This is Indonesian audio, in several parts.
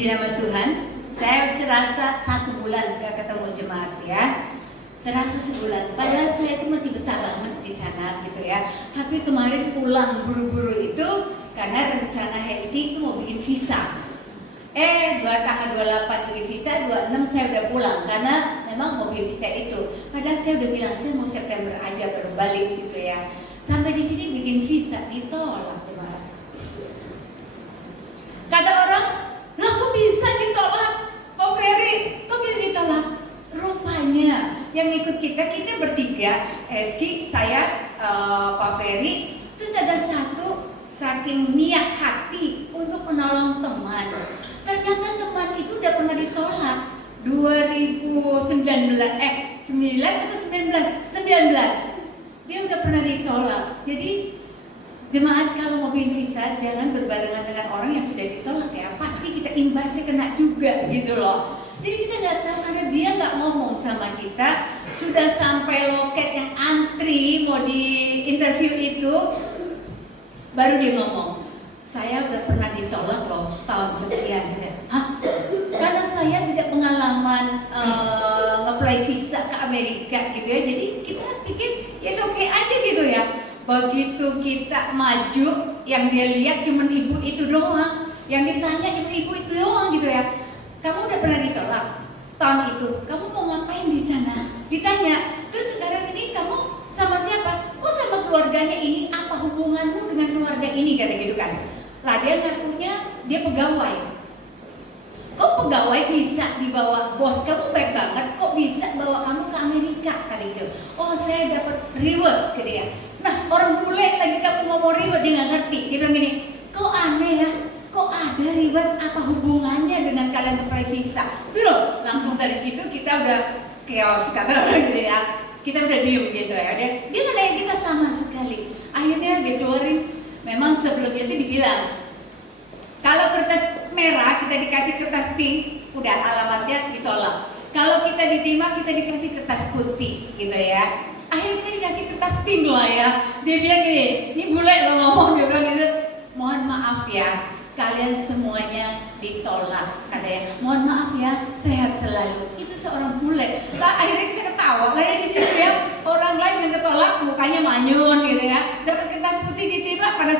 Puji nama Tuhan. Saya serasa 1 bulan gak ketemu jemaat ya. Serasa sebulan. Padahal saya itu masih betah banget di sana gitu ya. Tapi kemarin pulang buru-buru itu karena rencana Hesti itu mau bikin visa. Tanggal 28 bikin visa, 26 saya udah pulang karena memang mau bikin visa itu. Padahal saya udah bilang saya mau September aja baru balik gitu ya. Sampai di sini bikin visa ditolak jemaat. Kata orang, "Lah kok bisa ditolak? Kok Ferry, kok bisa ditolak?" Rupanya yang ikut kita bertiga, Eski, saya, Pak Ferry, terus ada satu saking niat hati untuk menolong teman. Ternyata teman itu udah pernah ditolak 2019 dia udah pernah ditolak. Jadi jemaat kalau mau bikin visa jangan berbarengan dengan orang yang sudah ditolak ya. Pasti kita imbasnya kena juga gitu loh. Jadi kita nggak tahu karena dia nggak ngomong sama kita. Sudah sampai loket yang antri mau di interview itu, baru dia ngomong, "Saya udah pernah ditolak loh tahun sekian." Hah? Karena saya tidak pengalaman apply visa ke Amerika gitu ya. Jadi kita pikir ya oke aja gitu ya. Begitu kita maju, yang dia lihat cuma ibu itu doang, yang ditanya cuma ibu itu doang gitu ya. "Kamu udah pernah ditolak tahun itu, kamu mau ngapain di sana?" Ditanya, "Terus sekarang ini kamu sama siapa? Kok sama keluarganya ini? Apa hubunganmu dengan keluarga ini?" Kata gitu kan. Lah dia ngakunya dia pegawai. "Kok pegawai bisa dibawa? Bos kamu baik banget, kok bisa bawa kamu ke Amerika?" Kata gitu. "Oh, saya dapat reward," gitu ya. Nah, orang bule lagi kamu ngomong reward, dia nggak ngerti. Dia bilang gini, "Kok aneh ya? Kok ada reward? Apa hubungannya dengan kalian apply visa?" Itu loh, langsung dari situ kita udah chaos, kata orang gitu ya. Kita udah diem gitu ya. Dia nggak nanya kita sama sekali. Akhirnya dia keluarin. Memang sebelumnya itu dibilang, kalau kertas merah kita dikasih kertas pink, udah alamatnya ditolak. Kalau kita diterima kita dikasih kertas putih gitu ya. Akhirnya kita dikasih kertas pink lah ya. Dia bilang gini, ini bule lo ngomong, dia bilang gitu, "Mohon maaf ya, kalian semuanya ditolak," katanya. "Mohon maaf ya, sehat selalu." Itu seorang bule. Lah akhirnya kita ketawa. Lah di situ ya, orang lain yang ketolak mukanya manyun gitu ya. Dapat kertas putih diterima pada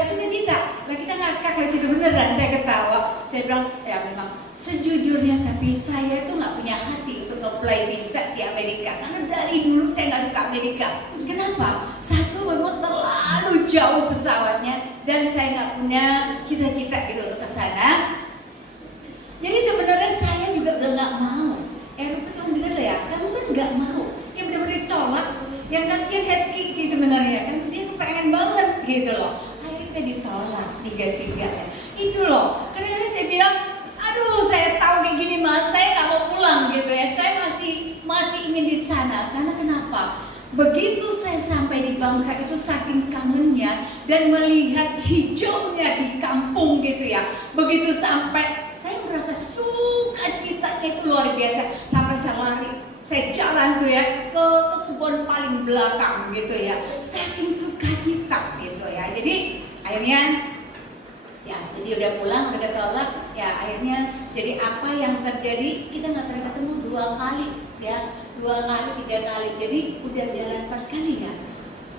sukacita. Lah kita ngakak di situ beneran, saya ketawa. Saya bilang, ya memang sejujurnya tapi saya tuh nggak punya hati untuk apply visa di Amerika karena dari dulu saya nggak suka Amerika. Kenapa? Satu, memang terlalu jauh pesawatnya dan saya nggak punya cita-cita gitu untuk ke sana. Jadi sebenarnya saya juga udah nggak mau. Betul bener ya, kamu kan nggak mau. Yang benar-benar ditolak, yang kasihan Hesky sih sebenarnya kan dia pengen banget gitu loh. Akhirnya kita ditolak 3-3 ya. Itu loh. Kadang-kadang saya bilang, "Aduh, saya tahu kayak gini mas, saya nggak mau pulang gitu ya. Saya masih ingin di sana." Karena kenapa? Begitu saya sampai di Bangka itu saking kangennya dan melihat hijaunya di kampung gitu ya. Begitu sampai saya merasa sukacitanya itu luar biasa. Sampai saya lari, saya jalan tuh ya ke kebun paling belakang gitu ya. Saking sukacita gitu ya. Jadi akhirnya ya, jadi udah pulang, udah ketolak, ya akhirnya jadi apa yang terjadi, kita nggak pernah ketemu 2 kali ya, 2 kali, 3 kali, jadi udah jalan 4 kali ya.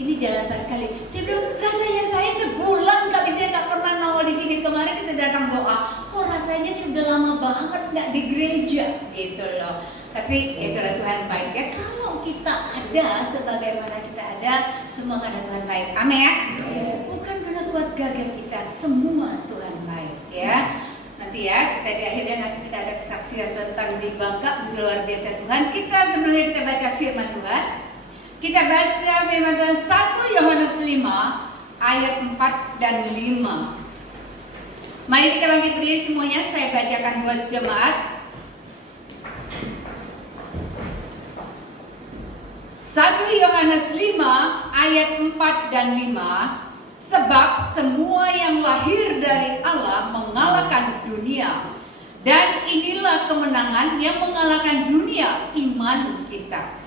Ini jalan 4 kali. Saya bilang, rasanya saya sebulan kali saya nggak pernah nongol di sini. Kemarin kita datang doa, kok rasanya sih udah lama banget nggak di gereja gitu loh. Tapi itulah Tuhan baik ya. Kalau kita ada sebagaimana kita ada, semua karena Tuhan baik. Amin ya. Bukan karena kuat gagah kita, semua Tuhan baik ya. Nanti ya, kita di akhirnya nanti kita ada kesaksian tentang di Bangka, luar biasa Tuhan. Sebelumnya kita baca firman Tuhan. Kita baca firman Tuhan 1 Yohanes 5 ayat 4 dan 5. Mari kita bangkit berdiri semuanya, saya bacakan buat jemaat. 1 Yohanes 5 ayat 4 dan 5. Sebab semua yang lahir dari Allah mengalahkan dunia. Dan inilah kemenangan yang mengalahkan dunia, iman kita.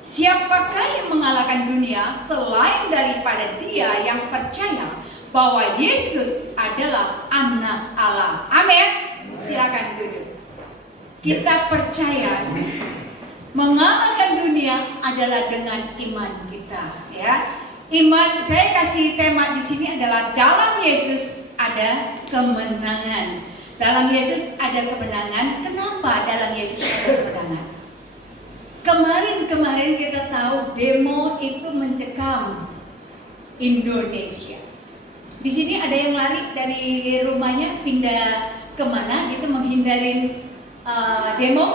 Siapakah yang mengalahkan dunia selain daripada dia yang percaya bahwa Yesus adalah anak Allah. Amin. silakan duduk. Kita percaya mengalahkan dunia adalah dengan iman kita, ya. Iman, saya kasih tema di sini adalah dalam Yesus ada kemenangan. Dalam Yesus ada kemenangan. Kenapa dalam Yesus ada kemenangan? Kemarin kita tahu demo itu mencekam Indonesia. Di sini ada yang lari dari rumahnya pindah kemana? Gitu menghindari demo?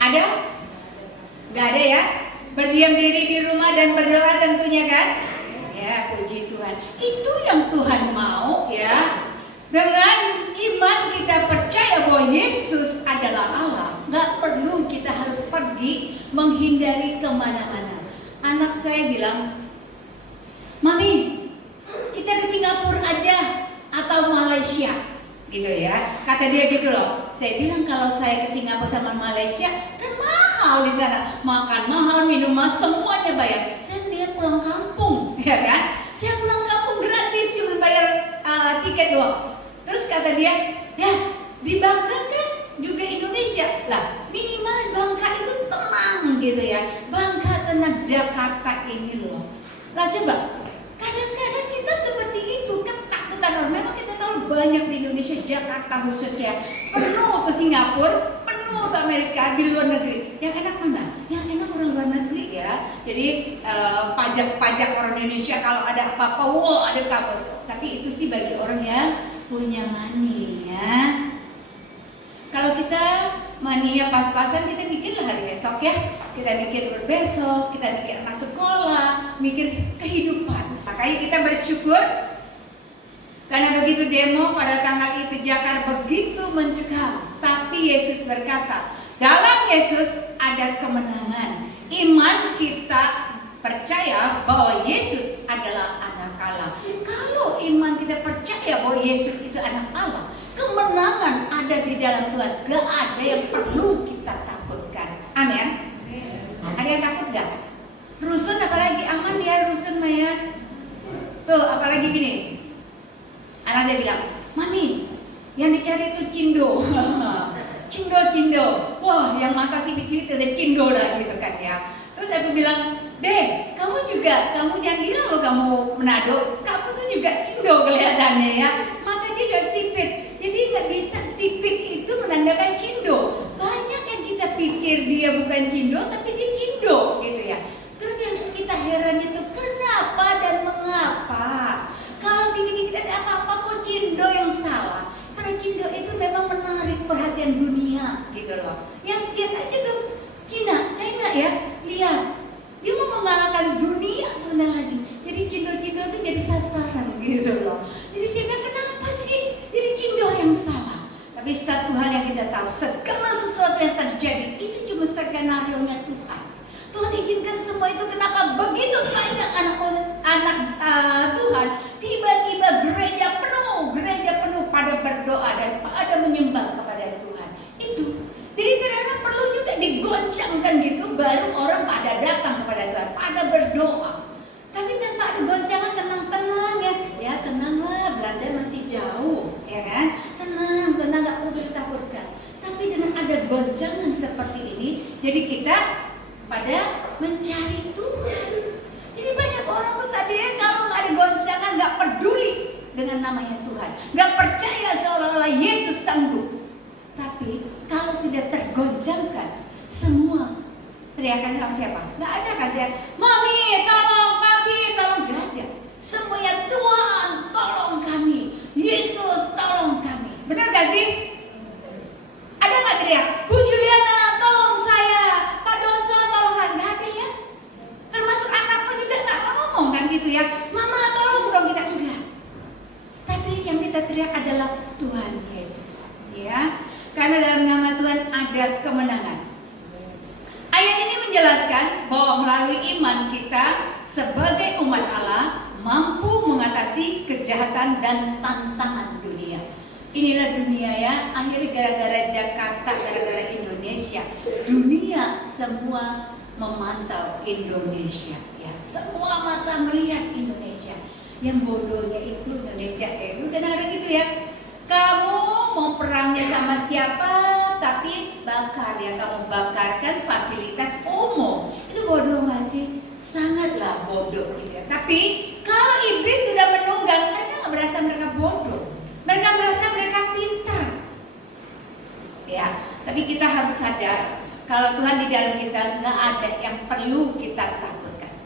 Ada? Gak ada ya? Berdiam diri di rumah dan berdoa tentunya kan? Ya, puji Tuhan. Itu yang Tuhan mau, ya. Dengan iman kita percaya bahwa Yesus adalah Allah. Gak perlu kita harus pergi menghindari kemana-mana. Anak saya bilang, Mami, kita ke Singapura aja atau Malaysia, gitu ya. Kata dia gitu loh. Saya bilang kalau saya ke Singapura sama Malaysia kan mahal di sana, makan mahal, minum mahal, semuanya bayar. Saya mendingan pulang kampung, ya kan? Saya pulang kampung gratis, cuma bayar tiket doang. Terus kata dia, ya di Bangka kan juga Indonesia lah, minimal Bangka itu tenang gitu ya. Bangka tenang, Jakarta ini loh. Lah coba, kadang-kadang kita seperti itu, ketakutan orang. Memang kita tahu banyak di Indonesia, Jakarta khususnya, penuh ke Singapura, penuh ke Amerika, di luar negeri. Yang enak mana? Yang enak orang luar negeri ya. Jadi pajak-pajak orang Indonesia kalau ada apa-apa, wah ada kabar. Tapi itu sih bagi orang yang punya money ya. Kalau kita mania pas-pasan, kita mikirlah hari esok ya. Kita mikir berbesok, kita mikir anak sekolah, mikir kehidupan. Makanya kita bersyukur karena begitu demo pada tanggal itu Jakarta begitu mencekam. Tapi Yesus berkata, dalam Yesus ada kemenangan. Iman kita percaya bahwa Yesus adalah anak Allah. Kalau iman kita percaya bahwa Yesus itu anak Allah, kemenangan ada di dalam Tuhan. Gak ada yang perlu kita takutkan. Amin. Ada yang takut gak? Rusun apalagi aman ya, rusun Maya. Tuh apalagi gini. Anak saya bilang, Mami, yang dicari itu cindo. Cindo. Wah, yang mata sipit-sipit ada cindo lah gitu kan ya. Terus aku bilang, Dek, kamu jangan bilang loh kamu Manado, kamu tuh juga cindo kelihatannya ya. Matanya juga sipit. Jadi nggak bisa sipit itu menandakan cindo. Banyak yang kita pikir dia bukan cindo, tapi dia cindo gitu ya. Terus yang kita heran itu kenapa dan mengapa? Kalau gini kita ada apa-apa kok cindo yang salah? Karena cindo itu memang menarik perhatian dunia gitu loh. Yang lihat aja tuh China ya, lihat. Dia mau mengalahkan dunia sebentar lagi. Jadi cindo-cindo itu jadi sasaran gitu loh. Jadi saya bilang kenapa sih jadi cindo yang salah? Tapi satu hal yang kita tahu, segala sesuatu yang terjadi itu cuma skenario-nya Tuhan. Tuhan izinkan semua itu. Kenapa begitu banyak anak Tuhan tiba-tiba gereja penuh pada berdoa dan pada menyembah kepada Tuhan. Itu. Jadi ternyata perlu juga digoncangkan gitu, baru orang pada datang kepada Tuhan, pada berdoa. Tapi tanpa ada goncangan, tenang-tenang ya. Ya tenanglah, Belanda masih jauh, ya kan? Tenang, gak perlu ditakutkan. Tapi dengan ada goncangan seperti ini, jadi kita pada mencari Tuhan. Jadi banyak orang tuh tadi kalau nggak ada goncangan, nggak peduli dengan namanya Tuhan, nggak percaya seolah-olah Yesus sanggup. Tapi kalau sudah tergoncangkan, semua teriakan sama siapa? Nggak ada kan teriak, Mami tolong, Papi tolong, nggak ada. Semuanya Tuhan tolong kami, Yesus tolong kami. Benar gak sih? Ada nggak teriak, Bu Juliana tolong saya, Pak Donson tolong saya? Nggak ada ya. Termasuk anakmu juga nggak ngomong kan gitu ya, Mama tolong dong kita, enggak. Tapi yang kita teriak adalah Tuhan Yesus, ya. Karena dalam nama Tuhan ada kemenangan. Ayat ini menjelaskan bahwa melalui iman kita sebagai umat Allah mampu mengatasi kejahatan dan tantangan dunia. Inilah dunia ya, akhirnya gara-gara Jakarta, gara-gara Indonesia, dunia semua memantau Indonesia ya. Semua mata melihat Indonesia. Yang bodohnya itu Indonesia itu kadang-kadang gitu ya. Kamu mau perangnya sama siapa, tapi bakar yang kamu bakarkan fasilitas umum. Itu bodoh nggak sih? Sangatlah bodoh gitu ya. Tapi kalau iblis sudah menunggang, mereka nggak merasa mereka bodoh, mereka merasa mereka pintar. Ya, tapi kita harus sadar kalau Tuhan di dalam kita nggak ada yang perlu kita takutkan.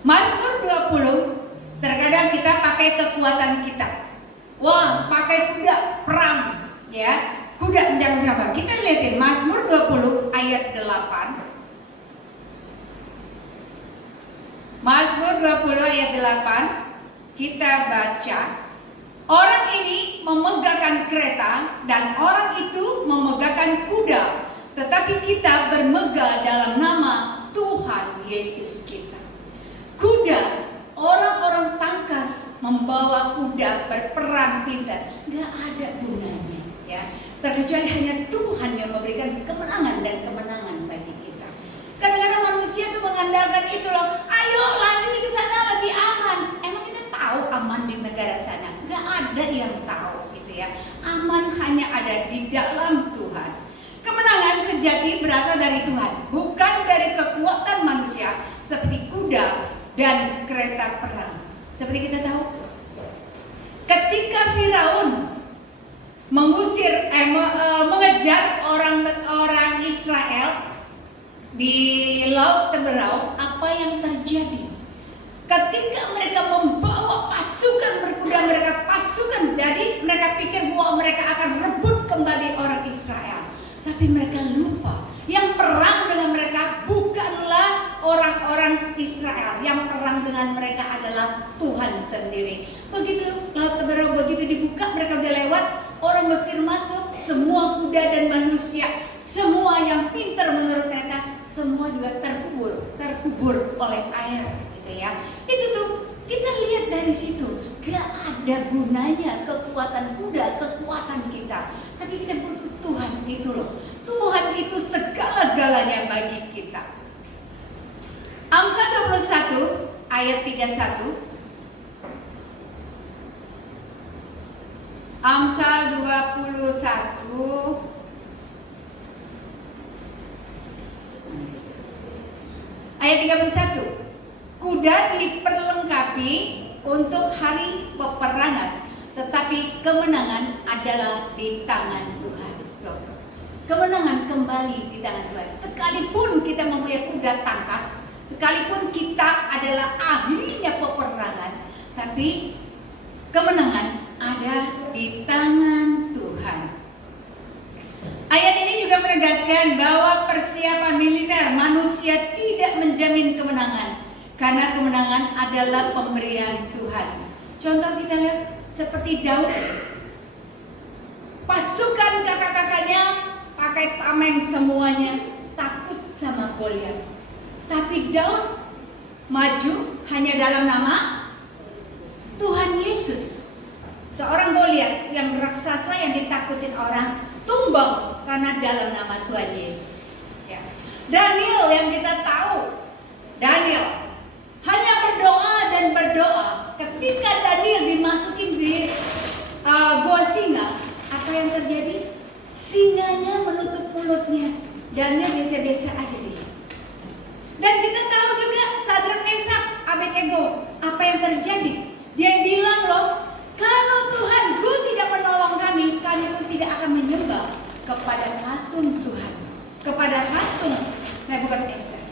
Mazmur 20, terkadang kita pakai kekuatan kita. Wah, pakai kuda perang, ya. Kuda menjadi siapa? Kita lihatin Mazmur 20 ayat 8. Mazmur 20 ayat 8, kita baca. Orang ini memegahkan kereta dan orang itu memegahkan kuda, tetapi kita bermegah dalam nama Tuhan Yesus kita. Kuda, orang-orang tangkas membawa kuda berperang pintar, gak ada gunanya, ya. Terkecuali hanya Tuhan yang memberikan kemenangan dan kemenangan bagi kita. Kadang-kadang manusia tuh mengandalkan itu loh, ayo lari ke sana lebih aman. Emang kita tahu aman di negara sana? Gak ada yang tahu gitu ya. Aman hanya ada di dalam Tuhan. Kemenangan sejati berasal dari Tuhan, bukan dari kekuatan manusia seperti kuda dan kereta perang. Seperti kita tahu, ketika Firaun mengejar orang Israel di Laut Teberau, apa yang terjadi? Ketika mereka membawa pasukan berkuda, mereka pikir bahwa mereka akan rebut kembali orang Israel. Tapi mereka lupa, yang perang dengan mereka bukanlah orang-orang Israel, yang perang dengan mereka adalah Tuhan sendiri. Begitu Laut Teberau begitu dibuka, mereka udah lewat, orang Mesir masuk, semua kuda dan manusia, semua yang pintar menurut mereka, semua juga terkubur oleh air, gitu ya. Itu tuh kita lihat dari situ, gak ada gunanya kekuatan kuda, kekuatan kita. Tapi kita butuh Tuhan itu loh. Tuhan itu segala-galanya bagi kita. Amsal 21 ayat 31. Amsal 21 ayat 31. Kuda diperlengkapi untuk hari peperangan, tetapi kemenangan adalah di tangan Tuhan. Kemenangan kembali di tangan Tuhan. Sekalipun kita mempunyai kuda tangkas, sekalipun kita adalah ahlinya peperangan, tapi kemenangan ada di tangan Tuhan. Ayat ini juga menegaskan bahwa persiapan militer manusia tidak menjamin kemenangan, karena kemenangan adalah pemberian Tuhan. Contoh kita lihat seperti Daud, pasukan kakak-kakaknya pakai tameng semuanya, takut sama Goliat. Tapi Daud maju hanya dalam nama Tuhan Yesus. Seorang Goliat yang raksasa yang ditakutin orang tumbang karena dalam nama Tuhan Yesus. Ya. Daniel yang kita tahu, Daniel hanya berdoa dan berdoa. Ketika Daniel dimasukin di gua singa, apa yang terjadi? Singanya menutup mulutnya. Daniel biasa-biasa aja di sini. Dan kita tahu juga Sadrak, Mesak, Abednego, apa yang terjadi? Dia bilang loh, kalau Tuhanku tidak menolong kami, kami pun tidak akan menyembah kepada patung Tuhan, kepada patung Nebukadnezar.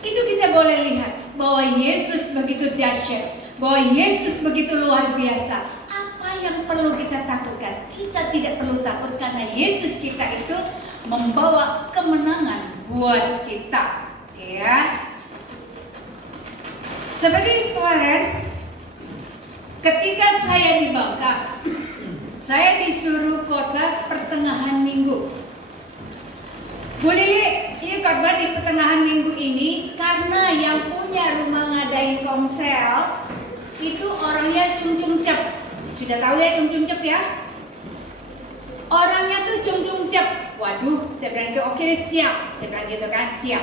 Itu kita boleh lihat bahwa Yesus begitu dahsyat, bahwa Yesus begitu luar biasa. Apa yang perlu kita takutkan? Kita tidak perlu takut karena Yesus kita itu membawa kemenangan buat kita, ya. Seperti kemarin, ketika saya di Bangka, saya disuruh khotbah pertengahan minggu. Bu Lili, ini khotbah di pertengahan minggu ini karena yang punya rumah ngadain komsel itu orangnya cung-cung cep. Sudah tahu ya cung-cung cep ya? Orangnya tuh cung-cung cep. Waduh, saya bilang itu oke, siap. Saya bilang gitu kan, siap.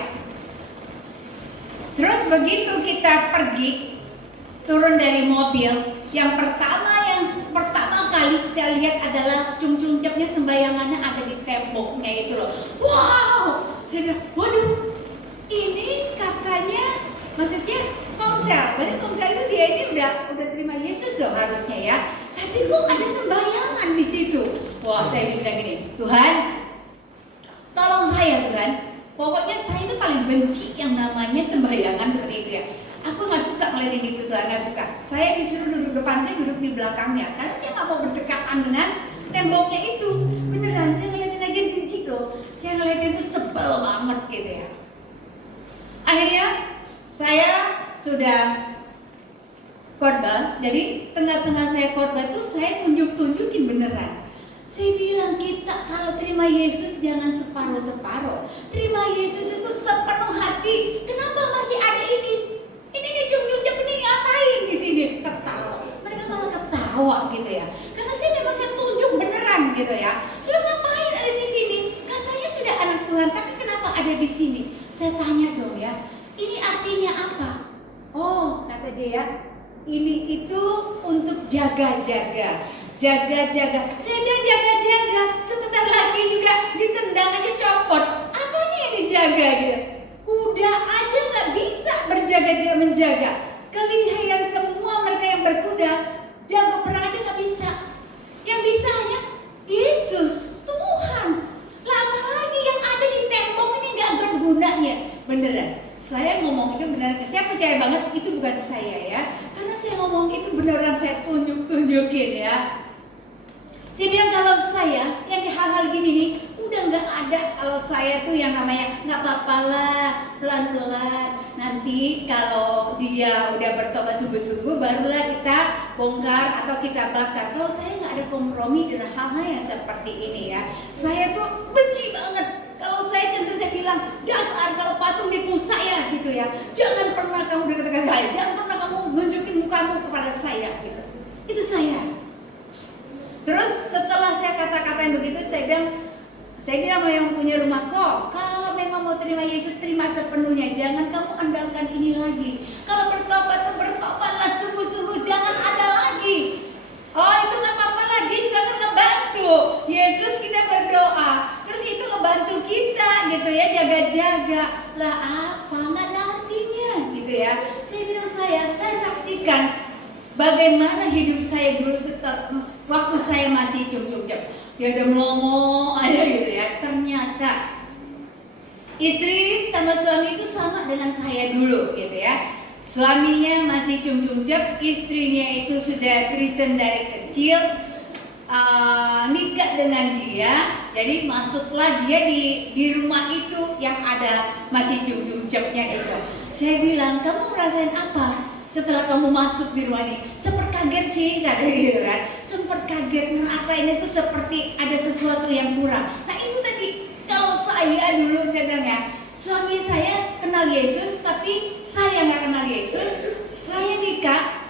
Terus begitu kita pergi, turun dari mobil, yang pertama kali saya lihat adalah cung-cung-cepnya sembayangannya ada di temboknya itu loh. Wow, saya bilang, waduh, ini katanya, maksudnya komsel. Berarti komsel itu dia ini udah terima Yesus loh harusnya ya. Tapi kok ada sembayangan di situ? Wah, saya bilang gini, Tuhan, tolong saya Tuhan. Pokoknya saya itu paling benci yang namanya sembayangan seperti itu ya. Aku nggak suka ngeliatin itu Tuhan, nggak suka. Saya disuruh duduk depan, saya duduk di belakangnya. Karena saya nggak mau berdekatan dengan temboknya itu. Beneran, saya ngeliatin aja benci loh. Saya ngeliatin itu sebel banget gitu ya. Akhirnya saya sudah khotbah, jadi tengah-tengah saya khotbah itu saya tunjukin beneran. Saya bilang kita kalau terima Yesus jangan separuh-separuh. Terima Yesus itu sepenuh hati. Kenapa masih ada ini? Ini nih cung-cung ini ngapain di sini? Ketawa. Mereka malah ketawa gitu ya. Karena saya tunjuk beneran gitu ya. Saya ngapain ada di sini? Katanya sudah anak Tuhan, tapi kenapa ada di sini? Saya tanya dong ya. Ini artinya apa? Oh, kata dia, ini itu untuk jaga-jaga. Jaga-jaga. Saya bilang jaga-jaga. Sebentar lagi juga ditendang aja copot. Apanya yang dijaga gitu? Kuda aja nggak bisa berjaga-jaga menjaga. Kelihayan semua mereka yang berkuda jaga perang aja nggak bisa. Yang bisa hanya Yesus, Tuhan. Lah apalagi yang ada di tembok ini nggak ada gunanya. Beneran. Saya ngomong itu beneran. Saya percaya banget itu bukan saya ya. Karena saya ngomong itu beneran saya tunjukin ya. Saya bilang kalau saya yang di hal-hal gini nih udah nggak ada. Kalau saya tuh yang namanya nggak apa-apa lah, pelan-pelan. Nanti kalau dia udah bertobat sungguh-sungguh barulah kita bongkar atau kita bakar. Kalau saya nggak ada kompromi dengan hal-hal yang seperti ini ya. Saya tuh benci banget. Kalau saya cenderung saya bilang dasar kalau patung nipu saya gitu ya. Jangan pernah kamu dekat-dekat saya. Jangan pernah kamu nunjukin mukamu kepada saya gitu. Itu saya. Terus setelah saya kata-katain begitu, saya bilang sama yang punya rumah, kok kalau memang mau terima Yesus, terima sepenuhnya. Jangan kamu andalkan ini lagi. Kalau bertobatlah sungguh-sungguh, jangan ada lagi. Oh itu nggak apa-apa lah, dia juga akan ngebantu. Yesus kita berdoa, terus itu ngebantu kita gitu ya, jaga-jaga. Lah apa, nggak ada artinya gitu ya. Saya bilang saya saksikan bagaimana hidup saya dulu waktu saya masih cum-cum-cum. Dia udah melongo aja gitu ya. Ternyata istri sama suami itu sama dengan saya dulu gitu ya. Suaminya masih cum-cum-cum, istrinya itu sudah Kristen dari kecil, nikah dengan dia. Jadi masuklah dia di rumah itu yang ada masih cum-cum-cupnya itu. Saya bilang, kamu ngerasain apa setelah kamu masuk di rumah ini? Sempat kaget sih katanya gitu kan. Sempat kaget, ngerasain itu seperti ada sesuatu yang kurang. Nah itu tadi, kalau saya dulu saya bilang ya, suami saya kenal Yesus tapi saya nggak kenal Yesus. Saya nikah,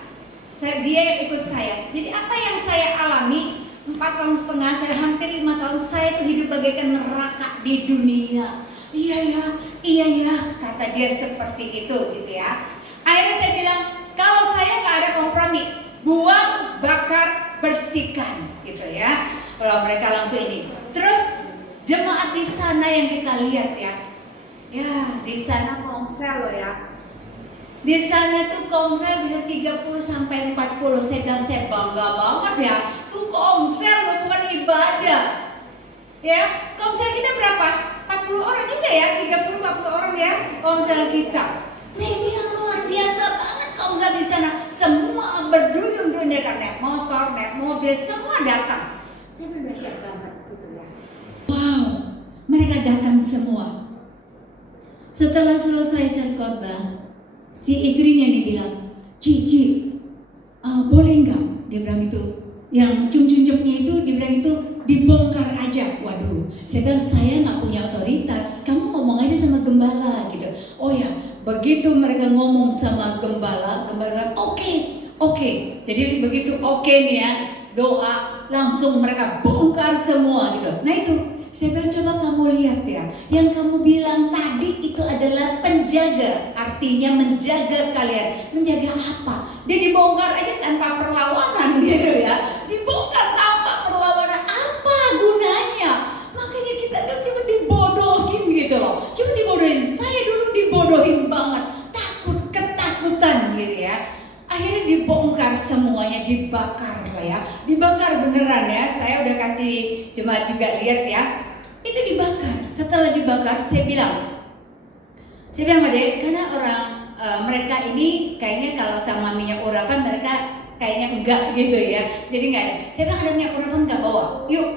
dia ikut saya. Jadi apa yang saya alami 4,5 tahun, saya hampir 5 tahun, saya itu hidup bagaikan neraka di dunia. Iya ya, kata dia seperti itu gitu ya. Akhirnya saya bilang, kalau saya nggak ada kompromi, buang, bakar, bersihkan, gitu ya. Kalau mereka langsung ini. Terus jemaat di sana yang kita lihat ya, di sana komsel loh ya. Di sana tuh komsel bisa 30 sampai 40. Saya bilang saya bangga banget ya. Tuh komsel bukan ibadah. Ya, komsel kita berapa? 40 orang juga ya, 30-40 orang ya komsel kita. Saya bilang luar biasa banget komsel di sana. Semua berduyun-duyun datang, naik motor, naik mobil, semua datang. Saya bilang dahsyat banget gitu ya. Wow, mereka datang semua. Setelah selesai saya khotbah, si istrinya dibilang, Cici, boleh nggak? Dia bilang itu, yang cum-cum-cupnya itu, dia bilang itu dibongkar aja. Waduh, saya bilang saya nggak punya otoritas. Kamu ngomong aja sama gembala gitu. Oh ya. Begitu mereka ngomong sama gembala oke. Jadi begitu oke nih ya, doa langsung mereka bongkar semua gitu. Nah itu, saya bilang coba kamu lihat ya, yang kamu bilang tadi itu adalah penjaga, artinya menjaga kalian. Menjaga apa? Dia dibongkar aja tanpa perlawanan gitu ya. Dibongkar tahu dibongkar semuanya, dibakar lah ya. Dibakar beneran ya. Saya udah kasih jemaat juga lihat ya. Itu dibakar. Setelah dibakar saya bilang Dek, karena orang mereka ini kayaknya kalau sama minyak urapan mereka kayaknya enggak gitu ya. Jadi enggak ada. Saya bilang ada minyak urapan enggak bawa. Yuk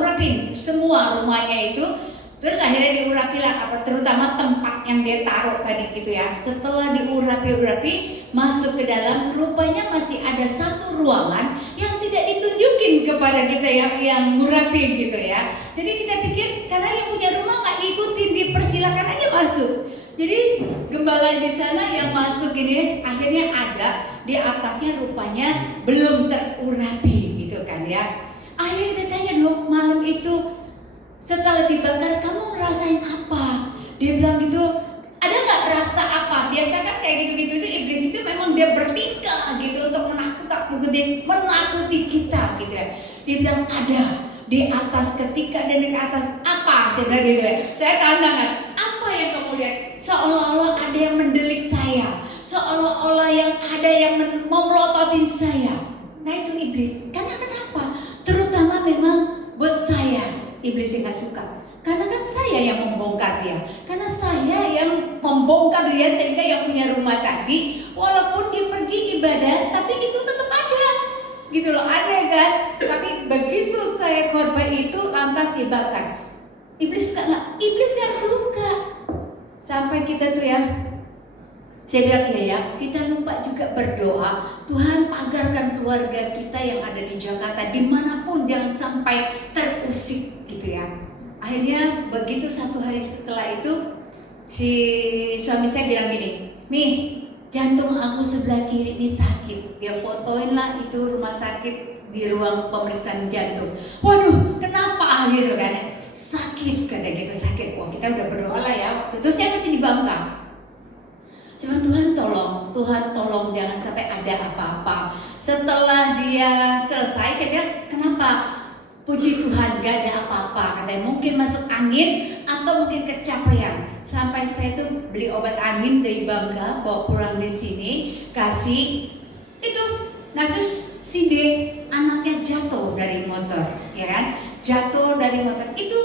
urapin semua rumahnya itu. Terus akhirnya diurapilah terutama tempat yang dia taruh tadi gitu ya. Setelah diurapi masuk ke dalam, rupanya masih ada satu ruangan yang tidak ditunjukin kepada kita yang ngurapin gitu ya. Jadi kita pikir karena yang punya rumah nggak diikutin, dipersilakan aja masuk. Jadi gembala di sana yang masuk ini akhirnya ada di atasnya rupanya belum terurapi gitu kan ya. Akhirnya kita tanya dong malam itu setelah dibakar kamu ngerasain apa? Dia bilang gitu, ada nggak rasa apa? Biasa kan kayak gitu-gitu itu iblis itu memang dia bertingkah gitu untuk menakuti kita gitu ya. Dia bilang ada di atas ketika dan di atas apa? Saya bilang gitu ya. Saya tanyakan apa yang kamu lihat? Seolah-olah ada yang mendelik saya, seolah-olah yang ada yang mau melototin saya. Nah itu iblis. Karena kenapa? Terutama memang buat saya. Iblis yang gak suka. Karena kan saya yang membongkar dia. Karena saya yang membongkar dia sehingga yang punya rumah tadi walaupun dia pergi ibadah tapi itu tetap ada. Gitu loh, ada kan? Tapi begitu saya korban itu lantas dibakar. Iblis suka gak? Iblis gak suka. Sampai kita tuh ya, saya bilang iya ya, kita lupa juga berdoa. Tuhan pagarkan keluarga kita yang ada di Jakarta dimanapun jangan sampai terusik gitu ya. Akhirnya begitu satu hari setelah itu si suami saya bilang gini, "Mih, jantung aku sebelah kiri ini sakit." Dia fotoin lah itu rumah sakit di ruang pemeriksaan jantung. Waduh, kenapa gitu kan? Sakit kata gitu, sakit. Wah kita udah berdoa lah ya. Terus saya masih di Bangka. Cuma Tuhan tolong jangan sampai ada apa-apa. Setelah dia selesai, saya bilang kenapa? Puji Tuhan gak ada apa-apa. Katanya mungkin masuk angin atau mungkin kecapean. Sampai saya tuh beli obat angin dari Bangka, bawa pulang di sini, kasih itu. Nah terus si D anaknya jatuh dari motor, ya kan? Jatuh dari motor itu.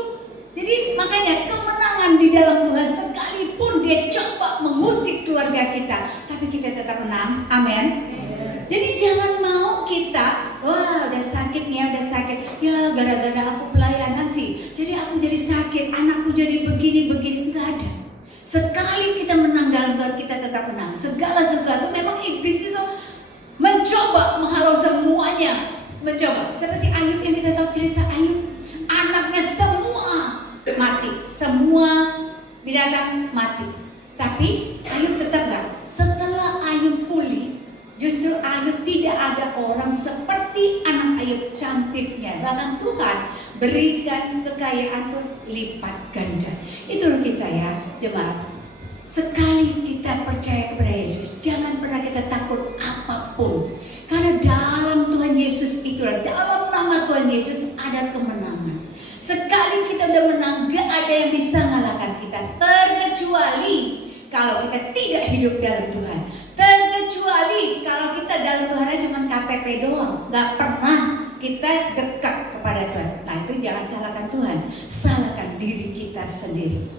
Jadi makanya kemenangan di dalam Tuhan sekalipun dia coba mengusik keluarga kita, tapi kita tetap menang. Amin. Jadi jangan mau kita, wah udah sakit nih, udah sakit. Ya gara-gara aku pelayanan sih, jadi aku jadi sakit, anakku jadi begini-begini. Enggak ada. Sekali kita menang dalam Tuhan, kita tetap menang. Segala sesuatu memang iblis itu mencoba menghalau semuanya. Mencoba. Seperti Ayub yang kita tahu cerita Ayub. Anaknya semua mati, semua binatang mati. Tapi Ayub tetap gak. Setelah Ayub pulih, justru Ayub tidak ada orang seperti anak Ayub cantiknya. Bahkan Tuhan berikan kekayaan itu lipat ganda. Itulah kita ya jemaat. Sekali kita percaya kepada Yesus, jangan pernah kita takut apapun. Karena dalam Tuhan Yesus itulah, dalam nama Tuhan Yesus ada kemenangan. Sekali kita udah menang, gak ada yang bisa ngalahkan kita. Terkecuali kalau kita tidak hidup dalam Tuhan. Terkecuali kalau kita dalam Tuhan aja cuma KTP doang, gak pernah kita dekat kepada Tuhan. Nah itu jangan salahkan Tuhan, salahkan diri kita sendiri.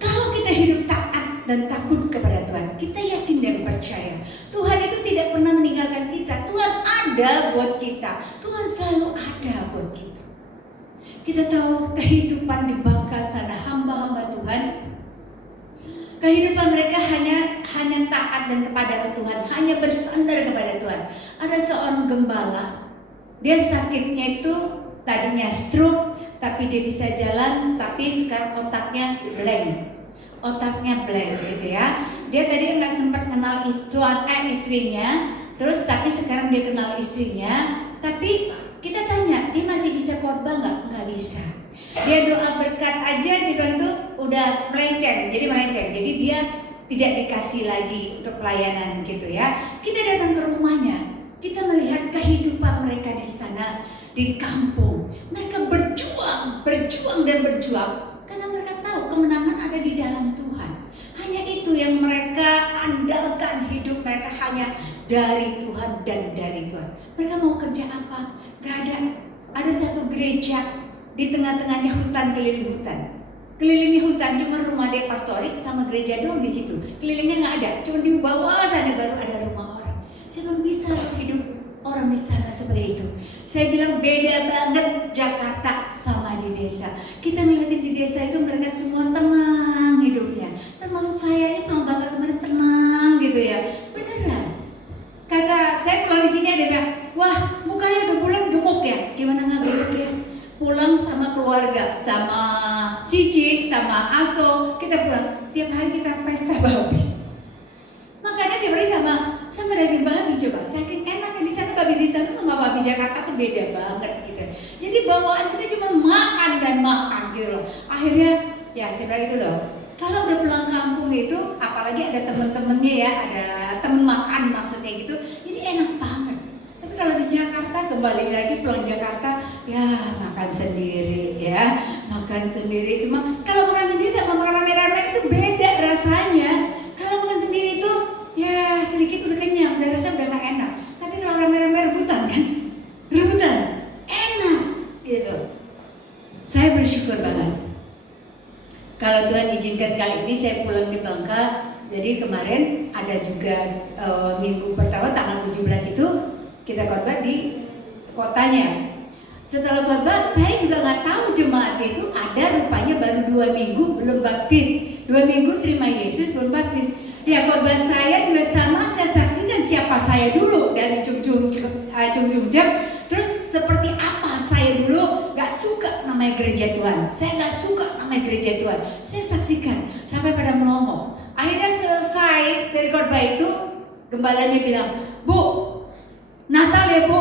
Kalau kita hidup taat dan takut kepada Tuhan, kita yakin dan percaya Tuhan itu tidak pernah meninggalkan kita. Tuhan ada buat kita. Tuhan selalu ada buat kita. Kita tahu kehidupan di Bangka sana hamba-hamba Tuhan, kehidupan mereka hanya taat dan kepada Tuhan, hanya bersandar kepada Tuhan. Ada seorang gembala, dia sakitnya itu tadinya stroke, tapi dia bisa jalan, tapi sekarang otaknya blank gitu ya. Dia tadi nggak sempat kenal istrinya, terus tapi sekarang dia kenal istrinya, tapi kita tanya, dia masih bisa khotbah nggak? Nggak bisa. Dia doa berkat aja di dalam itu udah melenceng. Jadi dia tidak dikasih lagi untuk pelayanan gitu ya. Kita datang ke rumahnya, kita melihat kehidupan mereka di sana di kampung. Mereka berjuang karena mereka tahu kemenangan ada di dalam Tuhan. Hanya itu yang mereka andalkan, hidup mereka hanya dari Tuhan teladan dari Tuhan. Mereka mau kerja apa? Gak ada. Ada satu gereja di tengah-tengahnya hutan, keliling hutan. Kelilingi hutan, cuma rumah dek pastorik sama gereja doang di situ. Kelilingnya nggak ada, cuma di bawah sana baru ada rumah orang. Saya bilang bisa hidup orang di sana seperti itu. Saya bilang beda banget Jakarta sama di desa. Kita ngeliatin di desa itu mereka semua tenang hidupnya. Termasuk saya ini pulang banget kemarin tenang gitu ya. Beneran. Kata saya pulang di sini ada bilang, wah mukanya udah bulan gemuk ya. Gimana nggak gemuk ya? Pulang sama keluarga, sama Cici, sama Aso, kita pulang. Tiap hari kita pesta babi. Makanya tiap hari sama daging babi coba. Saking enaknya di sana, babi di sana sama babi Jakarta tuh beda banget gitu. Jadi bawaan kita cuma makan dan makan gitu loh. Akhirnya ya sebenarnya itu loh. Kalau udah pulang kampung itu, apalagi ada temen-temennya ya, ada temen makan maksudnya gitu. Jadi enak banget. Tapi kalau di Jakarta kembali lagi pulang Jakarta, ya makan sendiri ya, makan sendiri semua. Kalau makan sendiri sama makan rame-rame itu beda rasanya. Kalau makan sendiri itu ya sedikit udah kenyang, udah rasa udah gak enak. Tapi kalau rame-rame rebutan kan, rebutan enak gitu. Saya bersyukur banget. Kalau Tuhan izinkan kali ini saya pulang di Bangka. Jadi kemarin ada juga minggu pertama tanggal 17 itu kita khotbah di kotanya. Setelah khotbah saya juga nggak tahu jemaat itu ada rupanya baru 2 minggu belum baptis, 2 minggu terima Yesus belum baptis. Ya khotbah saya juga sama, saya saksikan siapa saya dulu dari Jum, terus seperti apa saya dulu nggak suka namanya gereja Tuhan, saya nggak suka namanya gereja Tuhan, saya saksikan sampai pada melongo. Akhirnya selesai dari khotbah itu, gembalanya bilang, Bu, Natal ya Bu,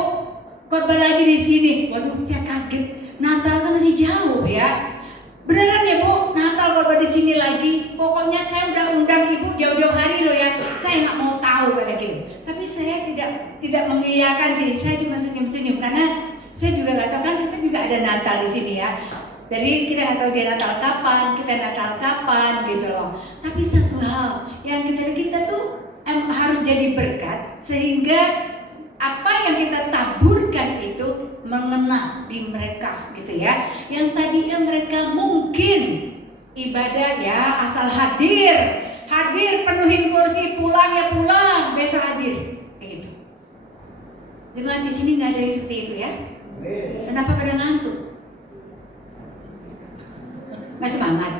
khotbah lagi di sini. Waduh, saya kaget. Natal kan masih jauh ya. Beneran ya Bu, Natal khotbah di sini lagi. Pokoknya saya udah undang Ibu jauh-jauh hari loh ya. Saya nggak mau tahu kata gitu. Tapi saya tidak mengiyakan sih. Saya cuma senyum-senyum karena saya juga nggak tahu kan kita juga ada Natal di sini ya. Jadi kita nggak tahu dia Natal kapan, kita Natal kapan gitu loh. Tapi satu hal yang kita tuh harus jadi berkat sehingga apa yang kita taburkan itu mengena di mereka gitu ya. Yang tadinya mereka mungkin ibadah ya asal hadir penuhin kursi, pulang ya pulang, besok hadir gitu. Jemaat di sini nggak ada yang seperti itu ya. Kenapa pada ngantuk? Nggak semangat?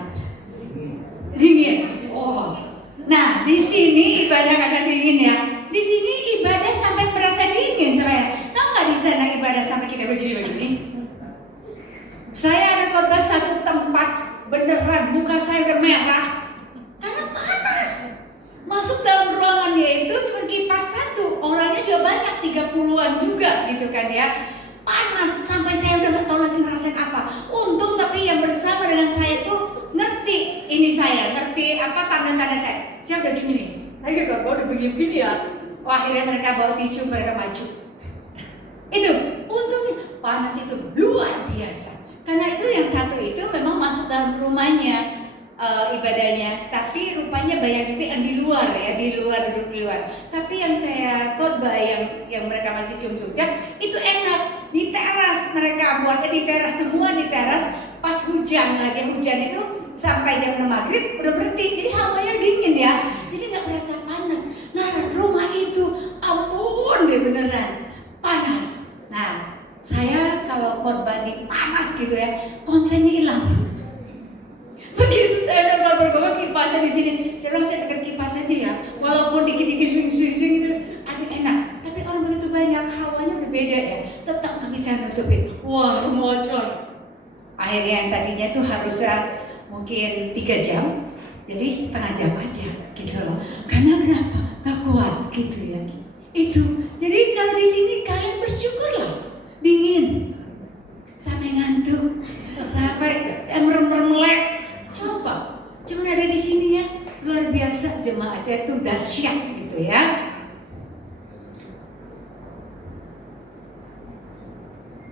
Dingin. Oh, nah di sini ibadah kadang dingin ya. Di sini ibadah sampai berasa dingin saya. Tahu nggak di sana ibadah sampai kita begini-begini? Saya ada khotbah satu tempat beneran muka saya udah merah karena panas. Masuk dalam ruangannya itu cuma kipas satu, orangnya juga banyak 30-an juga gitu kan ya. Panas sampai saya udah nggak tahu lagi ngerasain apa. Untung tapi yang bersama dengan saya tuh ngerti ini saya, ngerti apa tanda-tanda saya. Saya udah gini nih, lagi kalau udah begini ya. Oh, akhirnya mereka bawa tisu, mereka maju. Itu untungnya panas itu luar biasa. Karena itu yang satu itu memang masuk dalam rumahnya ibadahnya, tapi rupanya banyak juga yang di luar ya, duduk di luar. Tapi yang saya khotbah yang mereka masih cium-cium itu enak. Di teras mereka buatnya di teras, semua di teras. Pas hujan lagi, hujan itu sampai jam 6 maghrib udah berhenti, jadi hawanya dingin ya, jadi nggak berasa panas. Nah rumah itu ampun deh beneran panas. Nah saya kalau khotbah di panas gitu ya, konsennya hilang. Begitu saya udah ngobrol kipasnya di sini, saya bilang saya tekan kipas aja ya, walaupun dikit-dikit swing-swing gitu, agak enak. Tapi orang begitu banyak, hawanya udah beda ya, tetap nggak bisa nutupin. Wah, ngocor. Akhirnya yang tadinya tuh harusnya mungkin 3 jam, jadi setengah jam aja gitu loh. Karena kenapa? Gak kuat gitu ya. Itu. Jadi kalau di sini kalian bersyukurlah, dingin, sampai ngantuk, sampai merem-melek. Coba, cuma ada di sini ya, luar biasa jemaatnya itu dahsyat gitu ya.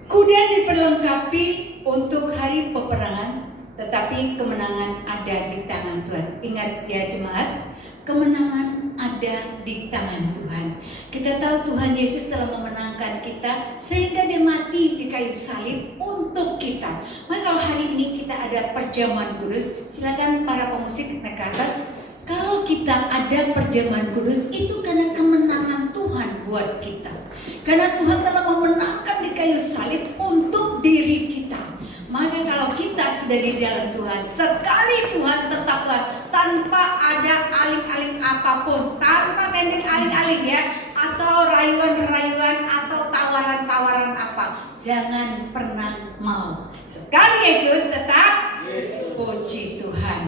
Kuda diperlengkapi untuk hari peperangan, tetapi kemenangan ada di tangan Tuhan. Ingat ya jemaat, kemenangan ada di tangan Tuhan. Kita tahu Tuhan Yesus telah memenangkan kita sehingga dia mati di kayu salib untuk kita. Maka kalau hari ini kita ada perjamuan kudus, silakan para pemusik naik ke atas. Kalau kita ada perjamuan kudus itu karena kemenangan Tuhan buat kita. Karena Tuhan telah memenangkan di kayu salib untuk diri kita. Maka kalau kita sudah di dalam Tuhan, sekali Tuhan tetap Tuhan, tanpa ada aling-aling apapun, tanpa tendeng aling-aling ya, atau rayuan-rayuan atau tawaran-tawaran apa, jangan pernah mau. Sekali Yesus tetap, puji Tuhan.